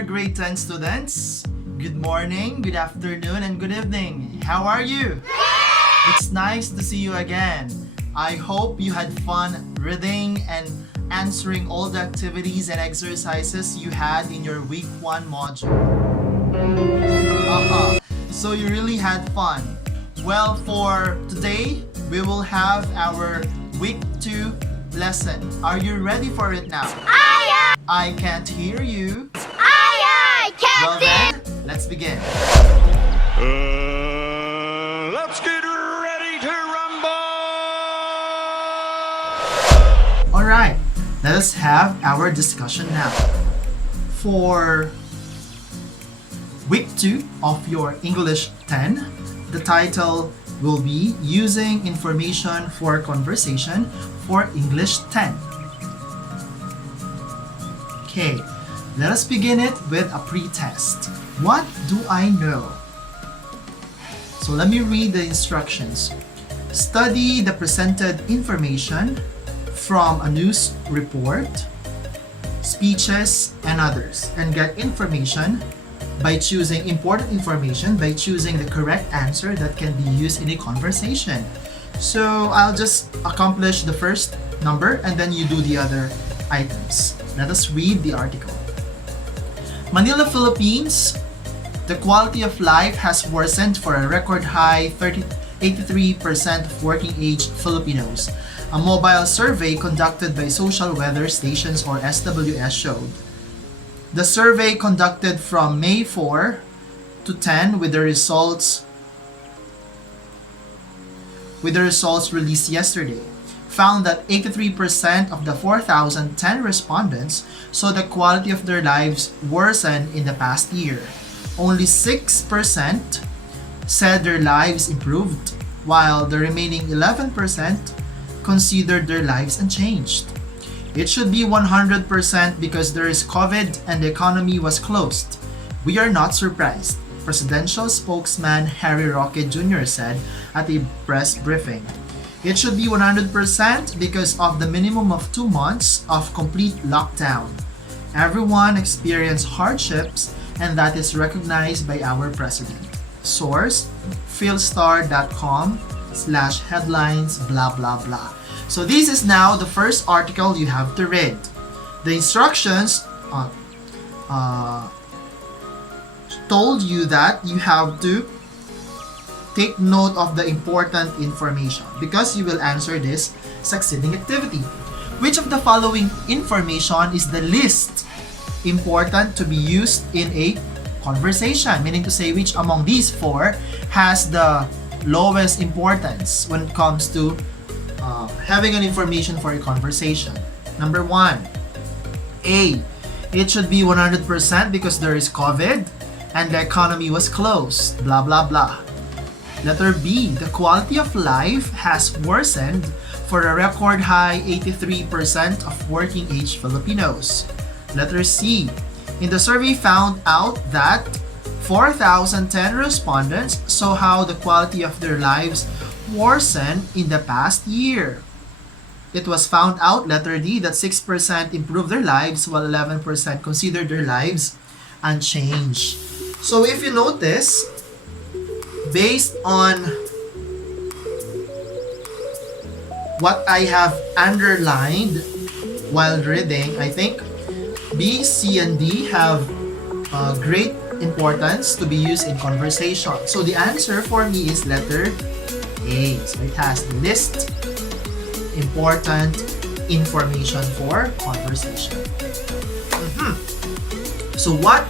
there, grade 10 students. Good morning, good afternoon, and good evening. How are you? It's nice to see you again. I hope you had fun reading and answering all the activities and exercises you had in your week 1 module. So you really had fun. Well, for today, we will have our week 2 lesson. Are you ready for it now? Aye, I can't hear you. aye, Well Captain! then, let's begin. Let's get ready to rumble! Alright, let us have our discussion now. For week 2 of your English 10, the title will be Using Information for Conversation for English 10. Okay, let us begin it with a pre-test. What do I know? So let me read the instructions. Study the presented information from a news report, speeches, and others, and get information by choosing important information by choosing the correct answer that can be used in a conversation. So I'll just accomplish the first number and then you do the other items. Let us read the article. Manila, Philippines. The quality of life has worsened for a record high 83% of working age Filipinos. A mobile survey conducted by Social Weather Stations or SWS showed. The survey conducted from May 4 to 10 with the results released yesterday found that 83% of the 4,010 respondents saw the quality of their lives worsen in the past year. Only 6% said their lives improved, while the remaining 11% considered their lives unchanged. It should be 100% because there is COVID and the economy was closed. We are not surprised, Presidential spokesman Harry Roque Jr. said at a press briefing. It should be 100% because of the minimum of 2 months of complete lockdown. Everyone experienced hardships and that is recognized by our president. Source, philstar.com/headlines blah blah blah. So this is now the first article you have to read. The instructions told you that you have to take note of the important information because you will answer this succeeding activity. Which of the following information is the least important to be used in a conversation? Meaning to say, which among these 4 has the lowest importance when it comes to having an information for a conversation? Number 1, A. It should be 100% because there is COVID and the economy was closed, blah blah blah. Letter B. The quality of life has worsened for a record high 83% of working age Filipinos. Letter C. In the survey found out that 4,010 respondents saw how the quality of their lives worsened in the past year. It was found out, letter D, that 6% improved their lives while 11% considered their lives unchanged. So if you notice, based on what I have underlined while reading, I think B, C, and D have great importance to be used in conversation. So the answer for me is letter A. So it has list important information for conversation. So what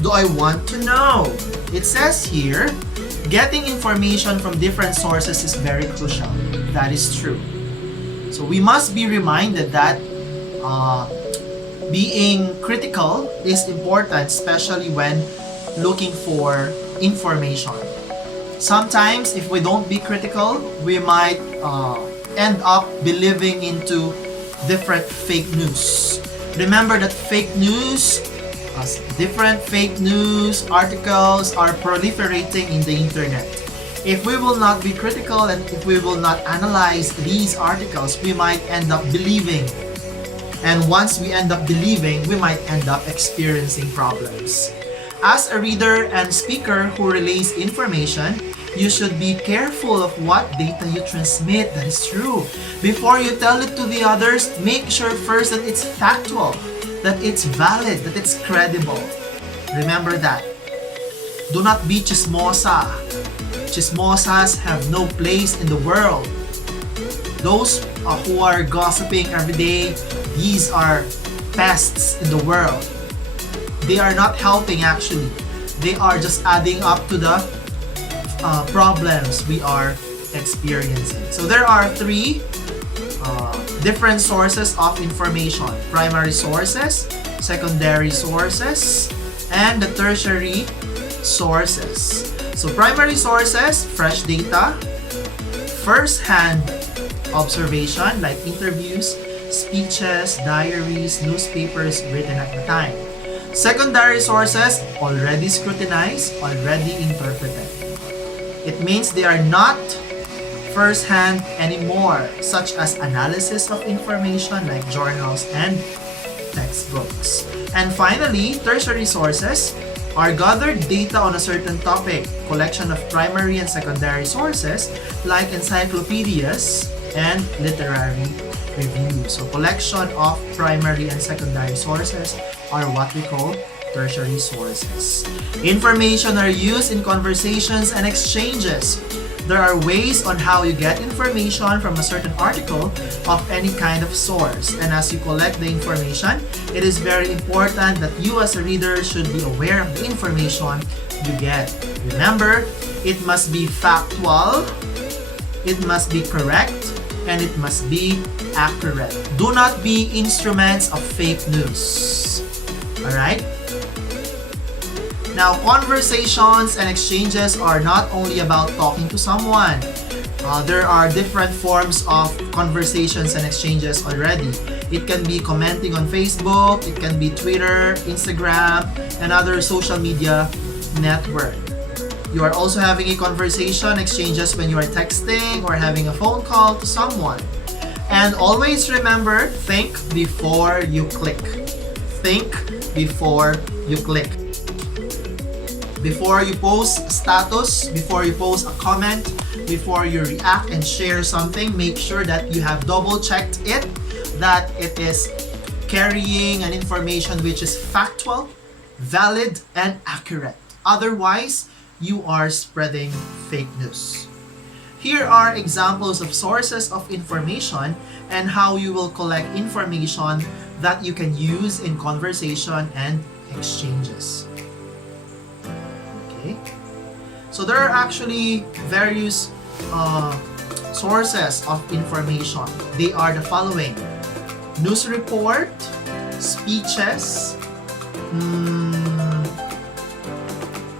do I want to know? It says here, getting information from different sources is very crucial. That is true. So we must be reminded that being critical is important, especially when looking for information. Sometimes if we don't be critical, we might end up believing into different fake news. Remember that different fake news articles are proliferating in the internet. If we will not be critical and if we will not analyze these articles, we might end up believing And once we end up believing, we might end up experiencing problems. As a reader and speaker who relays information, you should be careful of what data you transmit. That is true. Before you tell it to the others, make sure first that it's factual, that it's valid, that it's credible. Remember that. Do not be chismosa. Chismosas have no place in the world. Those who are gossiping every day, these are pests in the world. They are not helping actually. They are just adding up to the problems we are experiencing. So there are three different sources of information: primary sources, secondary sources, and the tertiary sources. So primary sources, fresh data, first-hand observation like interviews, speeches, diaries, newspapers written at the time. Secondary sources, already scrutinized, already interpreted. It means they are not first-hand anymore, such as analysis of information like journals and textbooks. And finally, tertiary sources are gathered data on a certain topic, collection of primary and secondary sources like encyclopedias and literary reviews. So collection of primary and secondary sources are what we call tertiary sources. Information are used in conversations and exchanges. There are ways on how you get information from a certain article of any kind of source. And as you collect the information, it is very important that you as a reader should be aware of the information you get. Remember, it must be factual, it must be correct, and it must be accurate. Do not be instruments of fake news. Alright? Now, conversations and exchanges are not only about talking to someone. There are different forms of conversations and exchanges already. It can be commenting on Facebook, it can be Twitter, Instagram, and other social media network. You are also having a conversation, exchanges when you are texting or having a phone call to someone. And always remember, think before you click. Think before you click. Before you post a status, before you post a comment, before you react and share something, make sure that you have double checked it, that it is carrying an information which is factual, valid, and accurate. Otherwise, you are spreading fake news. Here are examples of sources of information and how you will collect information that you can use in conversation and exchanges. Okay. So there are actually various sources of information. They are the following: news report, speeches,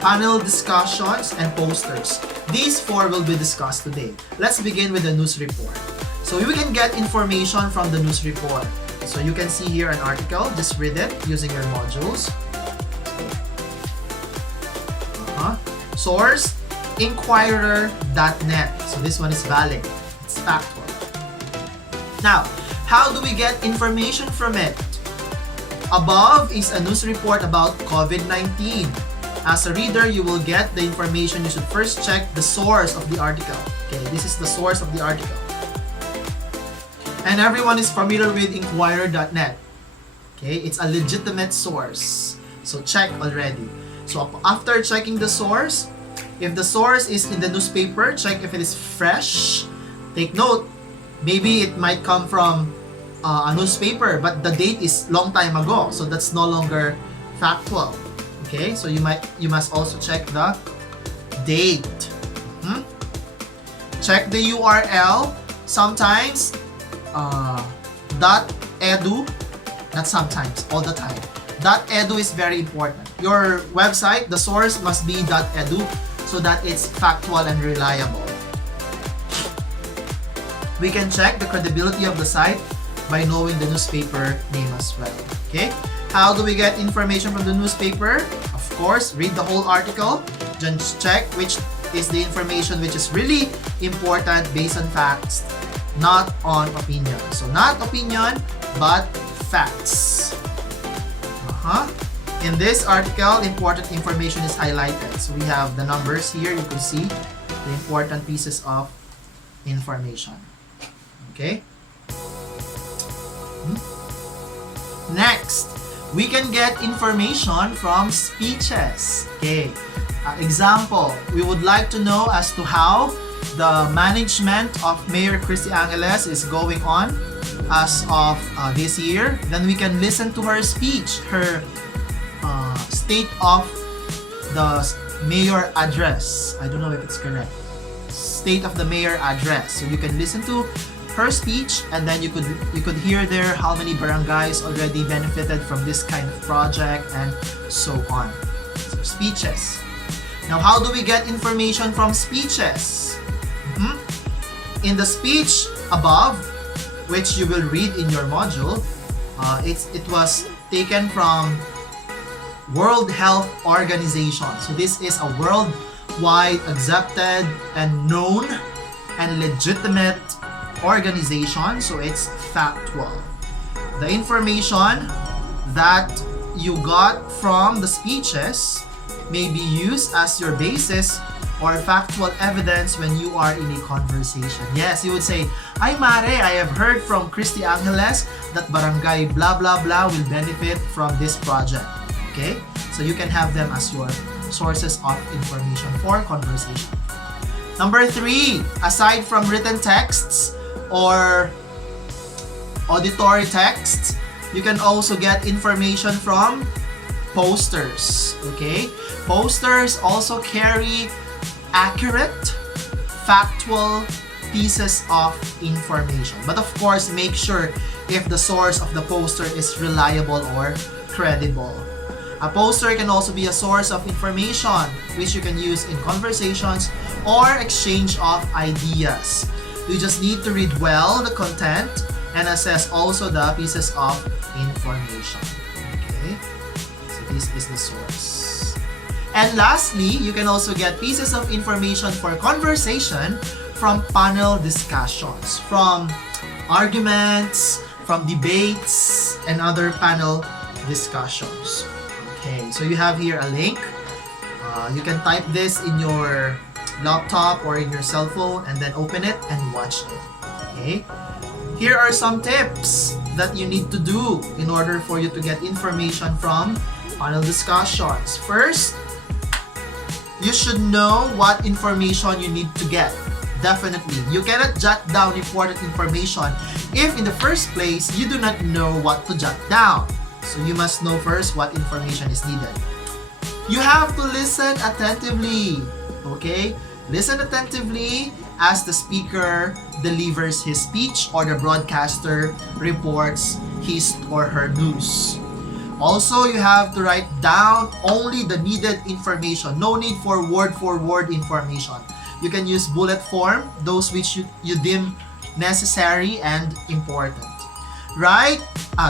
panel discussions, and posters. These four will be discussed today. Let's begin with the news report. So we can get information from the news report. So you can see here an article, just read it using your modules. Source, Inquirer.net. So this one is valid. It's factual. Now, how do we get information from it? Above is a news report about COVID-19. As a reader, you will get the information. You should first check the source of the article. Okay, this is the source of the article. And everyone is familiar with Inquirer.net. Okay, it's a legitimate source. So check already. So after checking the source, if the source is in the newspaper, check if it is fresh. Take note, maybe it might come from a newspaper, but the date is long time ago, so that's no longer factual. Okay, so you must also check the date. Check the URL. Sometimes .edu, not sometimes, all the time. .edu is very important. Your website, the source must be .edu so that it's factual and reliable. We can check the credibility of the site by knowing the newspaper name as well. Okay? How do we get information from the newspaper? Of course, read the whole article. Just check which is the information which is really important based on facts, not on opinion. So not opinion, but facts. In this article, important information is highlighted. So we have the numbers here. You can see the important pieces of information. Okay? Next, we can get information from speeches. Okay. Example, we would like to know as to how the management of Mayor Christy Angeles is going on as of this year. Then we can listen to her speech, her state of the mayor address. I don't know if it's correct. State of the mayor address. So you can listen to her speech, and then you could hear there how many barangays already benefited from this kind of project and so on. So speeches. Now, how do we get information from speeches? In the speech above, which you will read in your module, it was taken from World Health Organization. So this is a worldwide accepted and known and legitimate organization. So it's factual. The information that you got from the speeches may be used as your basis or factual evidence when you are in a conversation. Yes, you would say, "Ay mare, I have heard from Christy Angeles that barangay blah blah blah will benefit from this project." Okay? So you can have them as your sources of information for conversation. Number 3, aside from written texts or auditory texts, you can also get information from posters. Okay? Posters also carry accurate, factual pieces of information. But of course, make sure if the source of the poster is reliable or credible. A poster can also be a source of information which you can use in conversations or exchange of ideas. You just need to read well the content and assess also the pieces of information. Okay? So this is the source. And lastly, you can also get pieces of information for conversation from panel discussions, from arguments, from debates, and other panel discussions. Okay, so you have here a link. You can type this in your laptop or in your cell phone and then open it and watch it. Okay? Here are some tips that you need to do in order for you to get information from panel discussions. First, you should know what information you need to get. Definitely. You cannot jot down important information if in the first place you do not know what to jot down. So you must know first what information is needed. You have to listen attentively. Okay? Listen attentively as the speaker delivers his speech or the broadcaster reports his or her news. Also, you have to write down only the needed information. No need for word information. You can use bullet form, those which you deem necessary and important.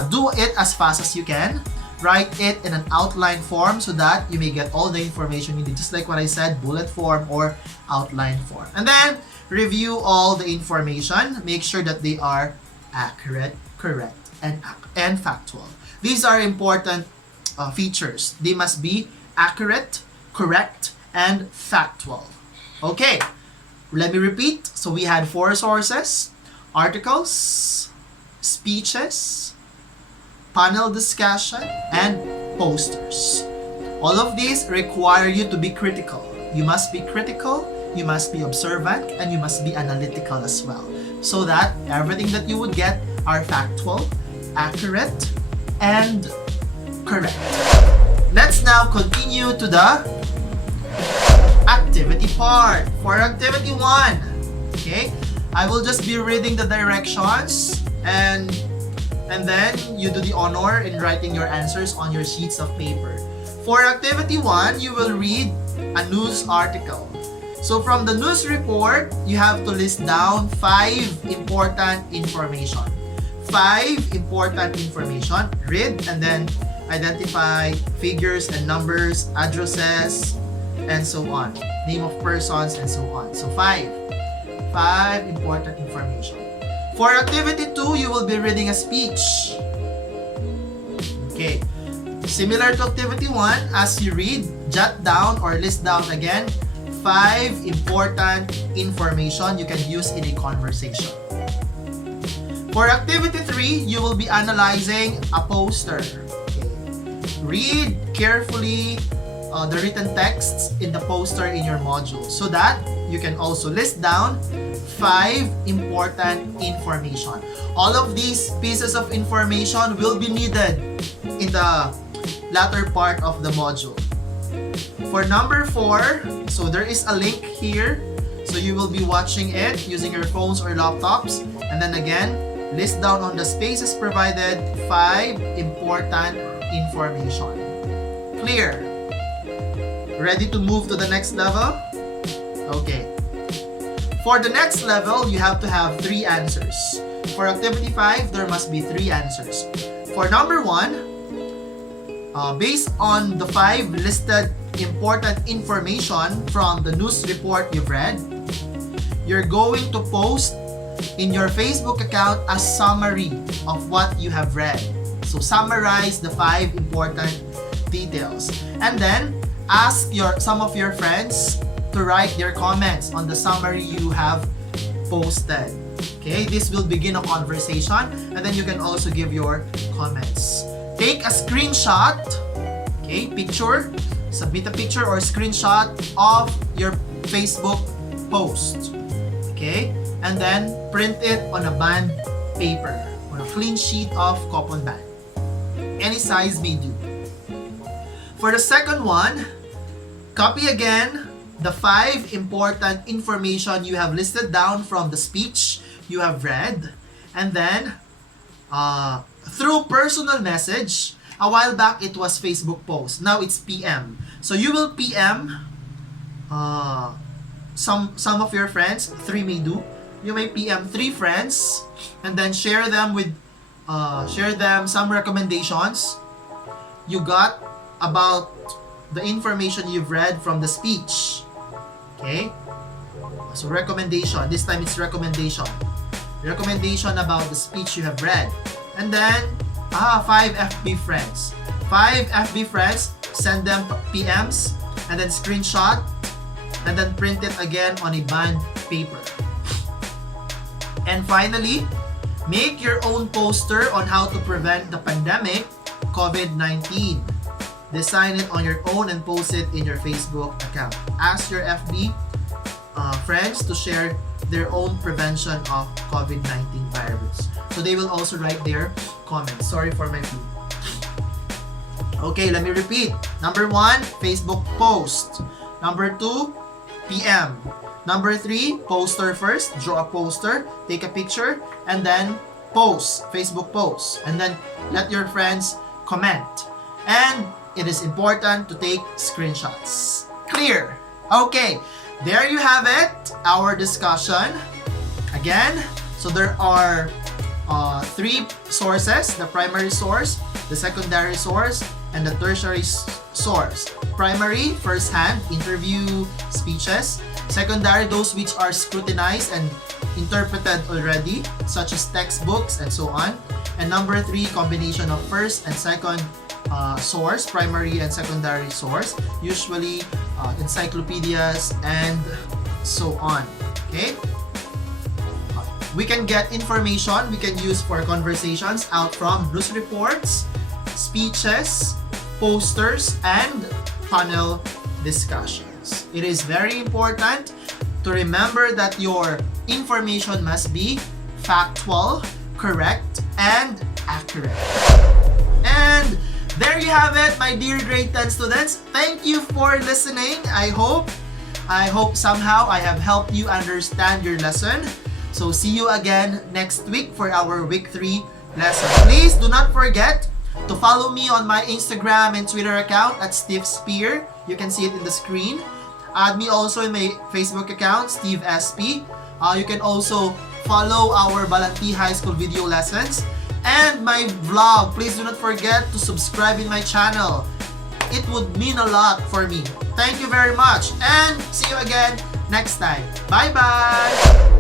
Do it as fast as you can. Write it in an outline form so that you may get all the information you need. Just like what I said, bullet form or outline form. And then, review all the information. Make sure that they are accurate, correct, and factual. These are important features. They must be accurate, correct, and factual. Okay, let me repeat. So we had 4 sources: articles, speeches, panel discussion, and posters. All of these require you to be critical. You must be critical, you must be observant, and you must be analytical as well. So that everything that you would get are factual, accurate, and correct. Let's now continue to the activity part. For activity 1, okay, I will just be reading the directions and then you do the honor in writing your answers on your sheets of paper. For activity 1, you will read a news article. So from the news report, you have to list down 5 important information. 5 important information. Read and then identify figures and numbers, addresses, and so on. Name of persons and so on. So 5 important information. For activity 2, you will be reading a speech. Okay. Similar to activity 1, as you read, jot down or list down again 5 important information you can use in a conversation. For activity 3, you will be analyzing a poster. Okay. Read carefully the written texts in the poster in your module so that you can also list down 5 important information. All of these pieces of information will be needed in the latter part of the module. For number 4, so there is a link here. So you will be watching it using your phones or laptops. And then again, list down on the spaces provided 5 important information. Clear? Ready to move to the next level? Okay. For the next level, you have to have 3 answers. For activity 5, there must be 3 answers. For number 1, based on the 5 listed important information from the news report you've read, you're going to post in your Facebook account a summary of what you have read. So summarize the 5 important details. And then ask some of your friends to write their comments on the summary you have posted. Okay, this will begin a conversation, and then you can also give your comments. Take a screenshot, okay, submit a picture or screenshot of your Facebook post, okay, and then print it on a band paper, on a clean sheet of coupon band. Any size may do. For the second one, copy again the 5 important information you have listed down from the speech you have read, and then through personal message. A while back it was Facebook post, now it's PM. So you will PM some of your friends, 3 may do. You may PM 3 friends and then share them some recommendations you got about the information you've read from the speech. Okay? So recommendation. This time it's recommendation. Recommendation about the speech you have read. And then, 5 FB friends. 5 FB friends, send them PMs, and then screenshot, and then print it again on a band paper. And finally, make your own poster on how to prevent the pandemic, COVID-19. Design it on your own and post it in your Facebook account. Ask your FB friends to share their own prevention of COVID-19 virus. So they will also write their comments. Sorry for my flu. Okay, let me repeat. Number 1, Facebook post. Number 2, PM. Number 3, poster first. Draw a poster, take a picture, and then post, Facebook post. And then let your friends comment. And it is important to take screenshots. Clear? Okay, there you have it, our discussion. Again, so there are 3 sources, the primary source, the secondary source, and the tertiary source. Primary, first-hand, interview speeches. Secondary, those which are scrutinized and interpreted already, such as textbooks and so on. And number 3, combination of first and second source, primary and secondary source, usually encyclopedias and so on. Okay? We can get information we can use for conversations out from news reports, speeches, posters, and panel discussions. It is very important to remember that your information must be factual, correct, and accurate. And there you have it, my dear grade 10 students. Thank you for listening. I hope somehow I have helped you understand your lesson. So see you again next week for our week 3 lesson. Please do not forget to follow me on my Instagram and Twitter account at Steve Spear. You can see it in the screen. Add me also in my Facebook account, Steve SP. You can also follow our Balanti High School video lessons and my vlog. Please do not forget to subscribe in my channel. It would mean a lot for me. Thank you very much and see you again next time. Bye-bye!